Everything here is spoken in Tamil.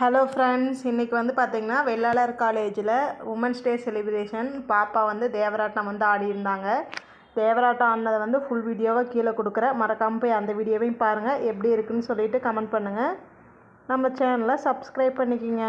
ஹலோ ஃப்ரெண்ட்ஸ், இன்றைக்கி வந்து பார்த்திங்கன்னா வெள்ளாளர் காலேஜில் உமன்ஸ் டே செலிப்ரேஷன். பாப்பா வந்து தேவராட்டம் வந்து ஆடியிருந்தாங்க. தேவராட்டம் ஆடினதை வந்து ஃபுல் வீடியோவை கீழே கொடுக்குறேன். மறக்காமல் போய் அந்த வீடியோவையும் பாருங்கள். எப்படி இருக்குன்னு சொல்லிவிட்டு கமெண்ட் பண்ணுங்கள். நம்ம சேனலை சப்ஸ்கிரைப் பண்ணிக்கோங்க.